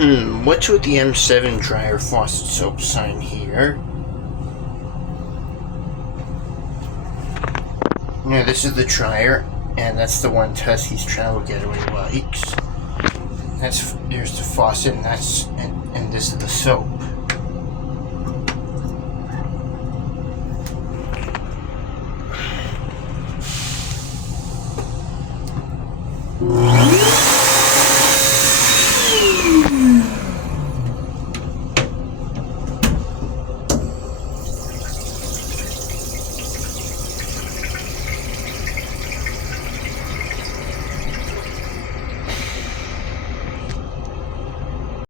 What's with the M7 dryer faucet soap sign here? Yeah, this is the dryer, and that's the one Tuskie's travel getaway likes. There's the faucet, and this is the soap.